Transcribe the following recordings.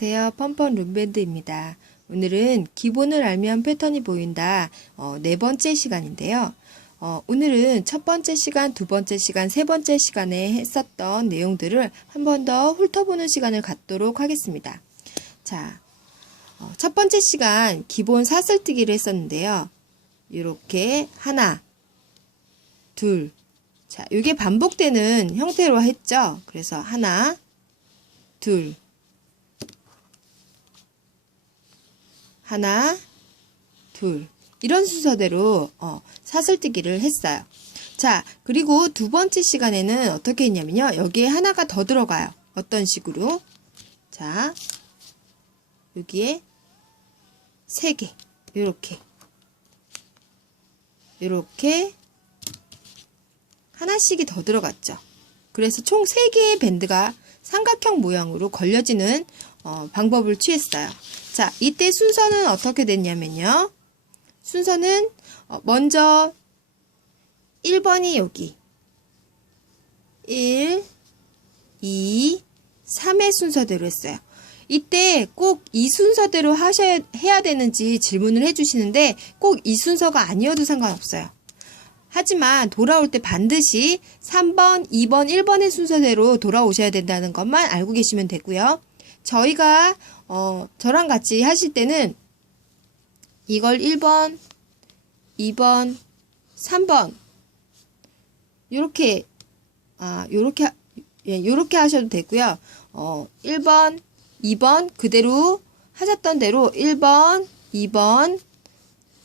안녕하세요. 펀펀 룸밴드입니다. 오늘은 기본을 알면 패턴이 보인다. 어, 네 번째 시간인데요. 어, 오늘은 첫 번째 시간, 두 번째 시간, 세 번째 시간에 했었던 내용들을 한 번 더 훑어보는 시간을 갖도록 하겠습니다. 자, 어, 첫 번째 시간 기본 사슬뜨기를 했었는데요. 이렇게 하나, 둘, 자, 이게 반복되는 형태로 했죠. 그래서 하나, 둘, 하나, 둘. 이런 순서대로 어, 사슬뜨기를 했어요. 자, 그리고 두 번째 시간에는 어떻게 했냐면요. 여기에 하나가 더 들어가요. 어떤 식으로? 자, 여기에 세 개. 요렇게. 요렇게 하나씩이 더 들어갔죠. 그래서 총 세개의 밴드가 삼각형 모양으로 걸려지는 어, 방법을 취했어요. 자, 이때 순서는 어떻게 됐냐면요. 순서는 어, 먼저 1번이 여기 1, 2, 3의 순서대로 했어요. 이때 꼭 이 순서대로 하셔야 해야 되는지 질문을 해주시는데 꼭 이 순서가 아니어도 상관없어요. 하지만 돌아올 때 반드시 3번, 2번, 1번의 순서대로 돌아오셔야 된다는 것만 알고 계시면 되고요. 저희가 어, 저랑 같이 하실 때는 이걸 1번, 2번, 3번 요렇게 아, 요렇게 하- 예, 요렇게 하셔도 되고요. 어, 1번, 2번 그대로 하셨던 대로 1번, 2번,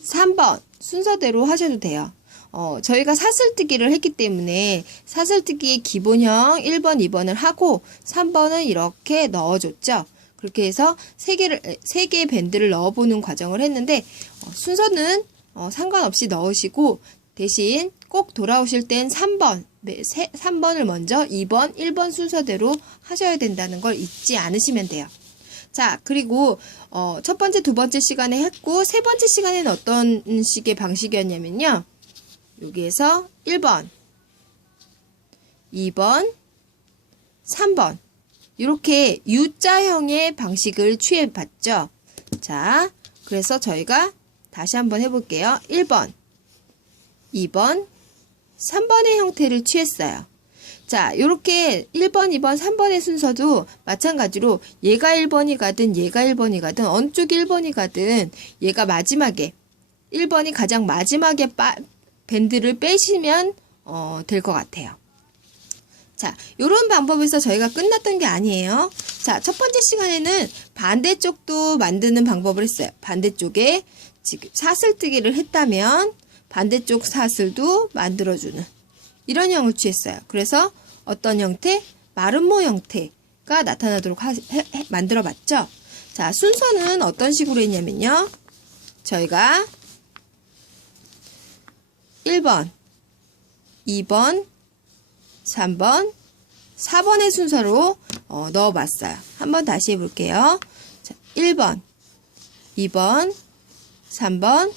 3번 순서대로 하셔도 돼요. 어, 저희가 사슬뜨기를 했기 때문에 사슬뜨기의 기본형 1번, 2번을 하고 3번은 이렇게 넣어줬죠. 그렇게 해서 세 개를 세 개의 밴드를 넣어보는 과정을 했는데 어, 순서는 어, 상관없이 넣으시고 대신 꼭 돌아오실 땐 3번, 네, 세, 3번을 먼저 2번, 1번 순서대로 하셔야 된다는 걸 잊지 않으시면 돼요. 자, 그리고 어, 첫 번째, 두 번째 시간에 했고 세 번째 시간에는 어떤 식의 방식이었냐면요. 여기에서 1번, 2번, 3번 이렇게 U자형의 방식을 취해봤죠. 자, 그래서 저희가 다시 한번 해볼게요. 1번, 2번, 3번의 형태를 취했어요. 자, 요렇게 1번, 2번, 3번의 순서도 마찬가지로 얘가 1번이 가든 얘가 1번이 가든 어느 쪽 1번이 가든 얘가 마지막에 1번이 가장 마지막에 빠, 밴드를 빼시면 어, 될 것 같아요. 자, 요런 방법에서 저희가 끝났던 게 아니에요. 자, 첫 번째 시간에는 반대쪽도 만드는 방법을 했어요. 반대쪽에 지금 사슬뜨기를 했다면 반대쪽 사슬도 만들어주는 이런 형을 취했어요. 그래서 어떤 형태? 마름모 형태가 나타나도록 하, 해, 해, 만들어봤죠. 자, 순서는 어떤 식으로 했냐면요. 저희가 1번, 2번, 3번, 4번의 순서로 어, 넣어봤어요. 한번 다시 해볼게요. 자, 1번, 2번, 3번,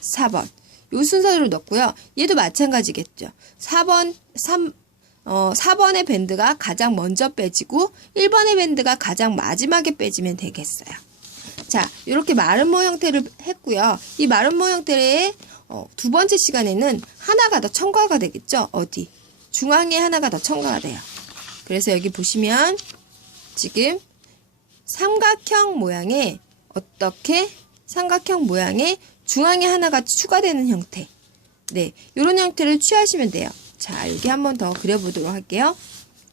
4번. 요 순서로 넣고요. 얘도 마찬가지겠죠. 4번, 3, 어, 4번의 밴드가 가장 먼저 빼지고 1번의 밴드가 가장 마지막에 빼지면 되겠어요. 자, 이렇게 마름모 형태를 했고요. 이 마름모 형태의 어, 두 번째 시간에는 하나가 더 첨가가 되겠죠. 어디? 중앙에 하나가 더 첨가가 돼요. 그래서 여기 보시면 지금 삼각형 모양의 어떻게 삼각형 모양의 중앙에 하나가 추가되는 형태. 네, 이런 형태를 취하시면 돼요. 자, 여기 한 번 더 그려보도록 할게요.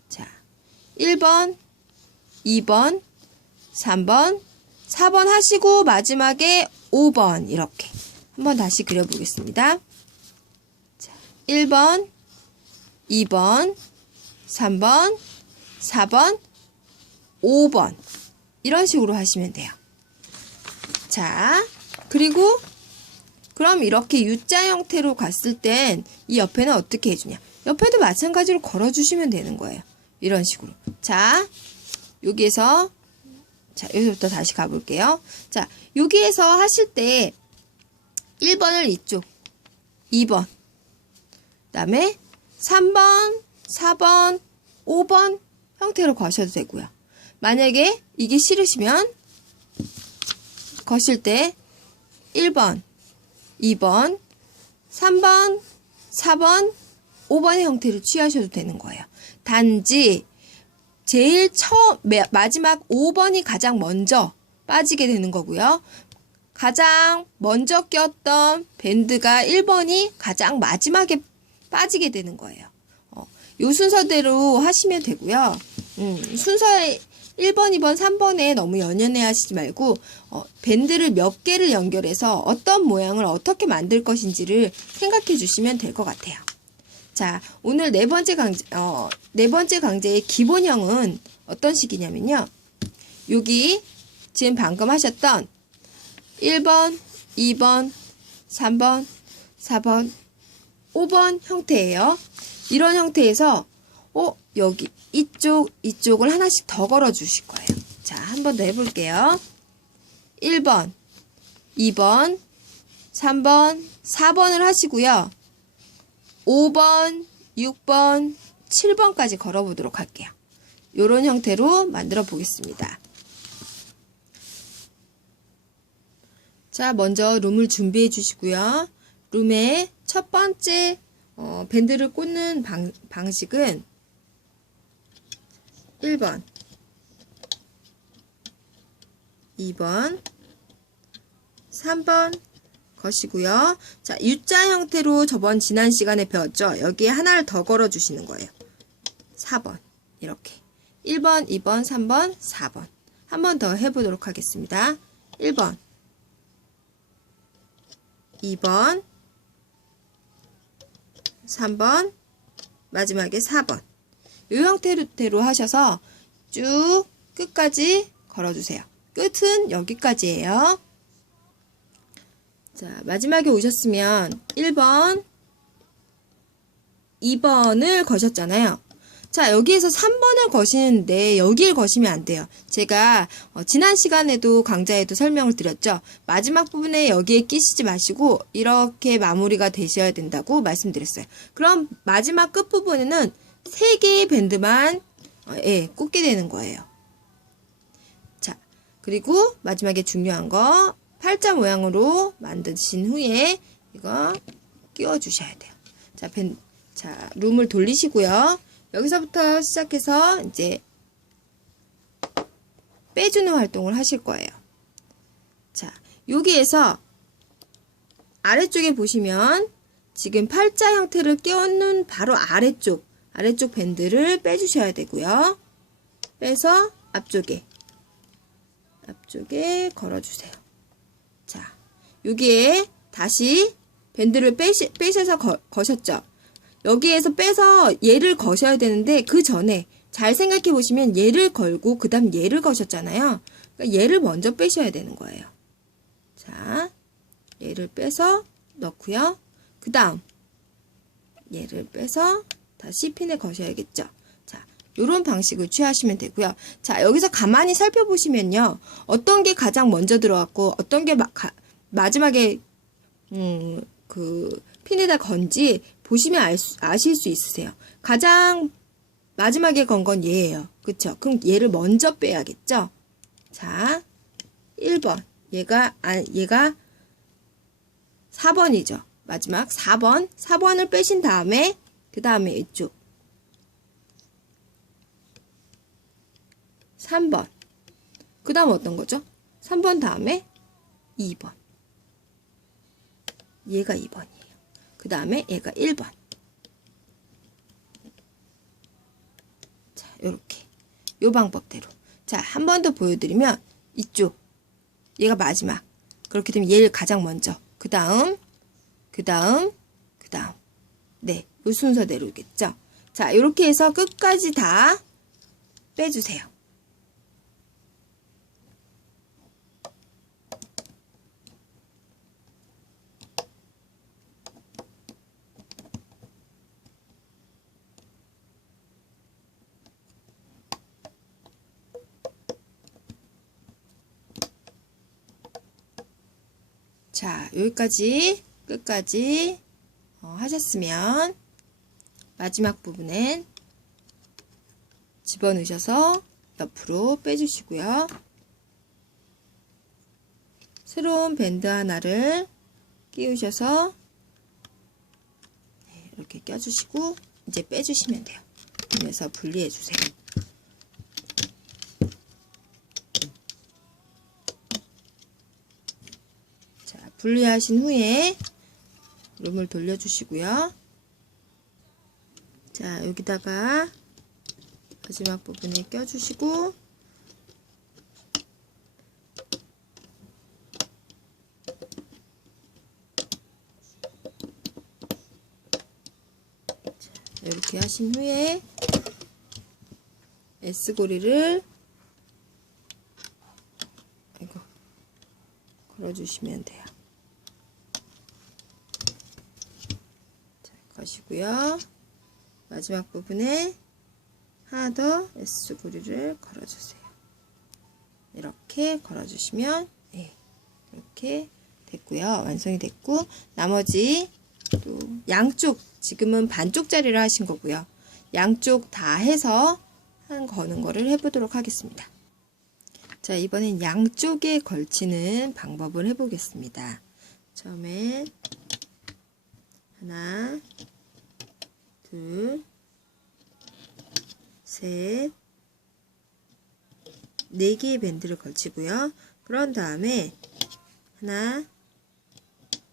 자, 1번, 2번, 3번, 4번 하시고 마지막에 5번 이렇게 한번 다시 그려보겠습니다. 자, 1번, 2번, 3번, 4번, 5번 이런 식으로 하시면 돼요. 자, 그리고 그럼 이렇게 U자 형태로 갔을 땐 이 옆에는 어떻게 해주냐? 옆에도 마찬가지로 걸어주시면 되는 거예요. 이런 식으로. 자, 여기에서 자, 여기서부터 다시 가볼게요. 자, 여기에서 하실 때 1번을 이쪽, 2번, 그 다음에 3번, 4번, 5번 형태로 가셔도 되고요. 만약에 이게 싫으시면 거실 때 1번, 2번, 3번, 4번, 5번의 형태를 취하셔도 되는 거예요. 단지 제일 처음 매- 마지막 5번이 가장 먼저 빠지게 되는 거고요. 가장 먼저 꼈던 밴드가 1번이 가장 마지막에 빠지게 되는 거예요. 어, 요 순서대로 하시면 되고요. 음, 순서에 1번, 2번, 3번에 너무 연연해 하시지 말고 어, 밴드를 몇 개를 연결해서 어떤 모양을 어떻게 만들 것인지를 생각해 주시면 될 것 같아요. 자, 오늘 네 번째 강제, 어, 네 번째 강제의 기본형은 어떤 식이냐면요. 여기 지금 방금 하셨던 1번, 2번, 3번, 4번, 5번 형태예요. 이런 형태에서 어, 여기 이쪽, 이쪽을 하나씩 더 걸어 주실 거예요. 자, 한 번 더 해볼게요. 1번, 2번, 3번, 4번을 하시고요. 5번, 6번, 7번까지 걸어보도록 할게요. 요런 형태로 만들어 보겠습니다. 자, 먼저 룸을 준비해 주시고요. 룸의 첫 번째 어, 밴드를 꽂는 방, 방식은 1번, 2번, 3번 것이고요. 자, U자 형태로 저번 지난 시간에 배웠죠? 여기에 하나를 더 걸어 주시는 거예요. 4번 이렇게 1번, 2번, 3번, 4번 한 번 더 해보도록 하겠습니다. 1번 2번 3번 마지막에 4번 이 형태로 하셔서 쭉 끝까지 걸어주세요. 끝은 여기까지예요. 자, 마지막에 오셨으면 1번, 2번을 거셨잖아요. 자, 여기에서 3번을 거시는데 여기를 거시면 안 돼요. 제가 어, 지난 시간에도 강좌에도 설명을 드렸죠. 마지막 부분에 여기에 끼시지 마시고 이렇게 마무리가 되셔야 된다고 말씀드렸어요. 그럼 마지막 끝부분에는 3개의 밴드만 어, 예, 꽂게 되는 거예요. 자, 그리고 마지막에 중요한 거 팔자 모양으로 만드신 후에 이거 끼워 주셔야 돼요. 자, 밴, 자, 룸을 돌리시고요. 여기서부터 시작해서 이제 빼주는 활동을 하실 거예요. 자, 여기에서 아래쪽에 보시면 지금 팔자 형태를 끼얹는 바로 아래쪽, 아래쪽 밴드를 빼주셔야 되고요. 빼서 앞쪽에, 앞쪽에 걸어주세요. 자, 여기에 다시 밴드를 빼시, 빼셔서 거, 거셨죠? 여기에서 빼서 얘를 거셔야 되는데 그 전에 잘 생각해 보시면 얘를 걸고 그 다음 얘를 거셨잖아요. 그러니까 얘를 먼저 빼셔야 되는 거예요. 자, 얘를 빼서 넣고요. 그 다음 얘를 빼서 다시 핀에 거셔야겠죠. 자, 요런 방식을 취하시면 되고요. 자, 여기서 가만히 살펴보시면요. 어떤 게 가장 먼저 들어갔고 어떤 게 마, 가, 마지막에 음, 그 핀에다 건지 보시면 알 수, 아실 수 있으세요. 가장 마지막에 건 건 얘예요. 그쵸? 그럼 얘를 먼저 빼야겠죠? 자, 1번. 얘가, 아, 얘가 4번이죠. 마지막 4번. 4번을 빼신 다음에, 그 다음에 이쪽. 3번. 그 다음 어떤 거죠? 3번 다음에 2번. 얘가 2번이에요. 그 다음에 얘가 1번. 자, 요렇게. 요 방법대로. 자, 한 번 더 보여드리면, 이쪽. 얘가 마지막. 그렇게 되면 얘를 가장 먼저. 그 다음, 그 다음, 그 다음. 네, 요 순서대로겠죠? 자, 요렇게 해서 끝까지 다 빼주세요. 자, 여기까지 끝까지 어, 하셨으면 마지막 부분엔 집어넣으셔서 옆으로 빼주시고요. 새로운 밴드 하나를 끼우셔서 네, 이렇게 껴주시고 이제 빼주시면 돼요. 그래서 분리해 주세요. 자, 분리하신 후에 룸을 돌려주시고요. 자, 여기다가 마지막 부분에 껴주시고 자, 이렇게 하신 후에 S고리를 걸어주시면 돼요. 자, 거시고요. 마지막 부분에 하나 더 S고리를 걸어주세요. 이렇게 걸어주시면 예, 이렇게 됐고요. 완성이 됐고 나머지 또 양쪽 지금은 반쪽짜리를 하신 거고요. 양쪽 다 해서 한 거는 거를 해보도록 하겠습니다. 자 이번엔 양쪽에 걸치는 방법을 해보겠습니다. 처음엔 하나 둘 셋, 네 개의 밴드를 걸치고요. 그런 다음에 하나,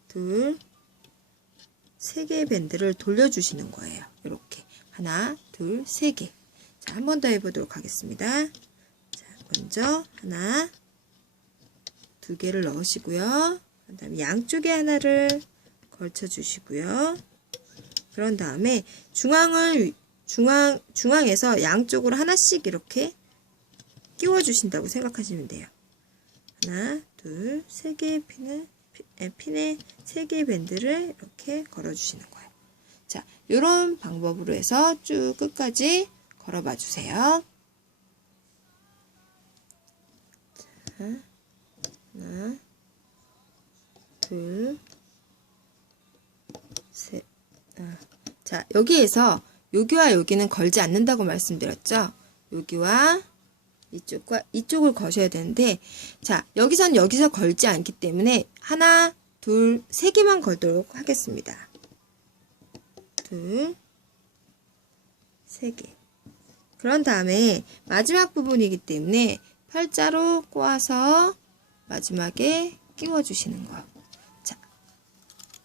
둘, 세 개의 밴드를 돌려주시는 거예요. 이렇게 하나, 둘, 세 개. 자, 한 번 더 해보도록 하겠습니다. 자, 먼저 하나, 두 개를 넣으시고요. 그 다음에 양쪽에 하나를 걸쳐주시고요. 그런 다음에 중앙을 중앙, 중앙에서 양쪽으로 하나씩 이렇게 끼워 주신다고 생각하시면 돼요. 하나, 둘, 세 개의 핀을, 핀에 세 개의 밴드를 이렇게 걸어 주시는 거예요. 자, 요런 방법으로 해서 쭉 끝까지 걸어 봐 주세요. 자, 하나, 둘, 셋, 아, 자, 여기에서 여기와 여기는 걸지 않는다고 말씀드렸죠? 여기와 이쪽과 이쪽을 거셔야 되는데, 자, 여기선 여기서 걸지 않기 때문에 하나, 둘, 세 개만 걸도록 하겠습니다. 둘, 세 개. 그런 다음에 마지막 부분이기 때문에 팔자로 꼬아서 마지막에 끼워주시는 거.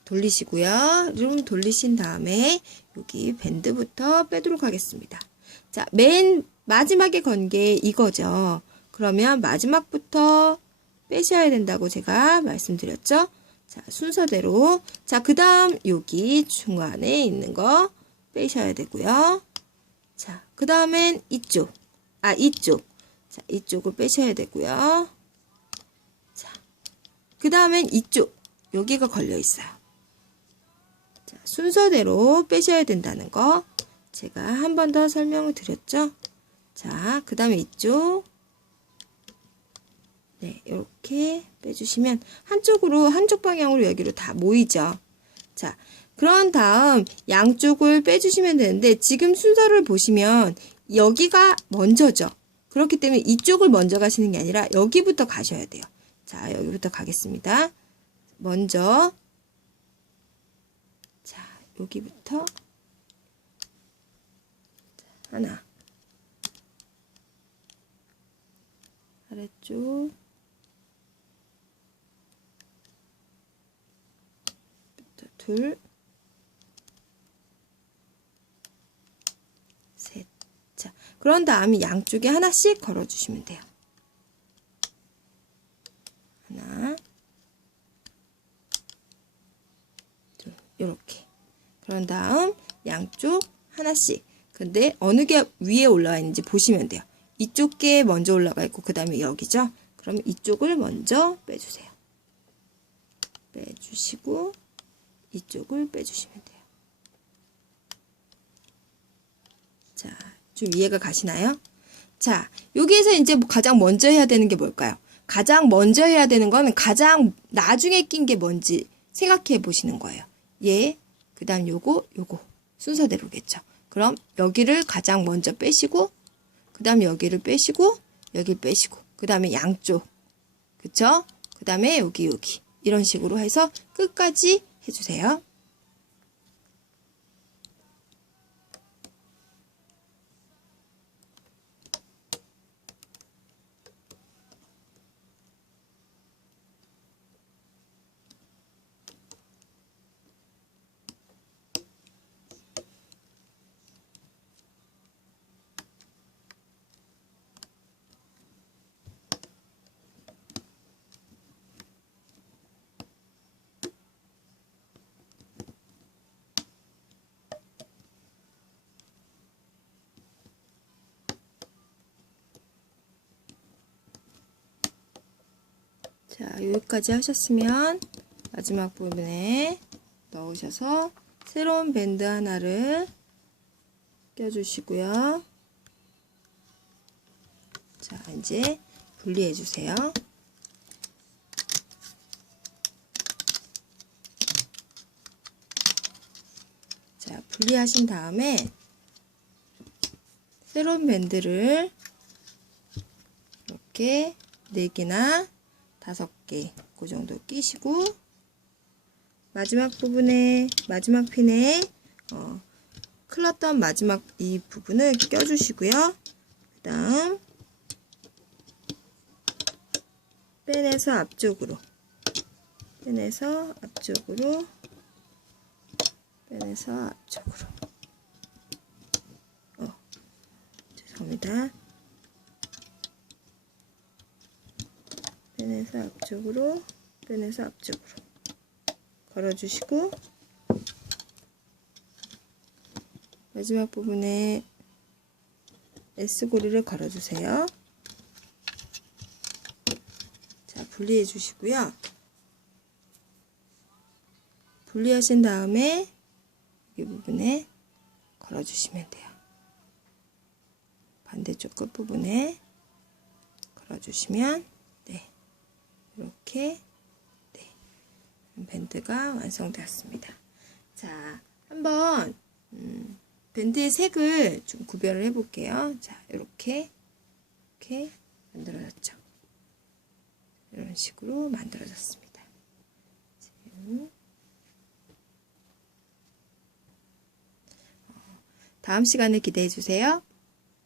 자, 돌리시고요. 룸 돌리신 다음에 여기 밴드부터 빼도록 하겠습니다. 자, 맨 마지막에 건 게 이거죠. 그러면 마지막부터 빼셔야 된다고 제가 말씀드렸죠. 자, 순서대로. 자, 그 다음 여기 중간에 있는 거 빼셔야 되고요. 자, 그 다음엔 이쪽. 아, 이쪽. 자, 이쪽을 빼셔야 되고요. 자, 그 다음엔 이쪽. 여기가 걸려 있어요. 자, 순서대로 빼셔야 된다는 거 제가 한 번 더 설명을 드렸죠. 자, 그 다음에 이쪽. 네, 이렇게 빼주시면 한쪽으로, 한쪽 방향으로 여기로 다 모이죠. 자, 그런 다음 양쪽을 빼주시면 되는데 지금 순서를 보시면 여기가 먼저죠. 그렇기 때문에 이쪽을 먼저 가시는 게 아니라 여기부터 가셔야 돼요. 자, 여기부터 가겠습니다. 먼저 자, 여기부터 자, 하나 아래쪽 둘 셋. 자, 그런 다음에 양쪽에 하나씩 걸어 주시면 돼요. 하나 이렇게. 그런 다음 양쪽 하나씩. 근데 어느 게 위에 올라와 있는지 보시면 돼요. 이쪽 게 먼저 올라가 있고 그 다음에 여기죠. 그럼 이쪽을 먼저 빼주세요. 빼주시고 이쪽을 빼주시면 돼요. 자, 좀 이해가 가시나요? 자, 여기에서 이제 뭐 가장 먼저 해야 되는 게 뭘까요? 가장 먼저 해야 되는 건 가장 나중에 낀 게 뭔지 생각해 보시는 거예요. 얘, 그 다음 요거, 요거. 순서대로겠죠. 그럼 여기를 가장 먼저 빼시고, 그그 다음에 여기를 빼시고, 여기 빼시고, 그 다음에 양쪽. 그쵸? 그 다음에 여기, 여기. 이런 식으로 해서 끝까지 해주세요. 자, 여기까지 하셨으면 마지막 부분에 넣으셔서 새로운 밴드 하나를 껴주시고요. 자, 이제 분리해 주세요. 자, 분리하신 다음에 새로운 밴드를 이렇게 4개나 다섯 개, 그 정도 끼시고 마지막 부분에 마지막 핀에 어, 클렀던 마지막 이 부분을 껴주시고요. 그 다음 빼내서 앞쪽으로 빼내서 앞쪽으로 빼내서 앞쪽으로 어 죄송합니다. 빼내서 앞쪽으로 빼내서 앞쪽으로 걸어주시고 마지막 부분에 S고리를 걸어주세요. 자, 분리해 주시고요. 분리하신 다음에 이 부분에 걸어주시면 돼요. 반대쪽 끝부분에 걸어주시면 네. 이렇게 네, 밴드가 완성되었습니다. 자, 한번 음, 밴드의 색을 좀 구별을 해볼게요. 자, 이렇게 이렇게 만들어졌죠. 이런 식으로 만들어졌습니다. 어, 다음 시간에 기대해 주세요.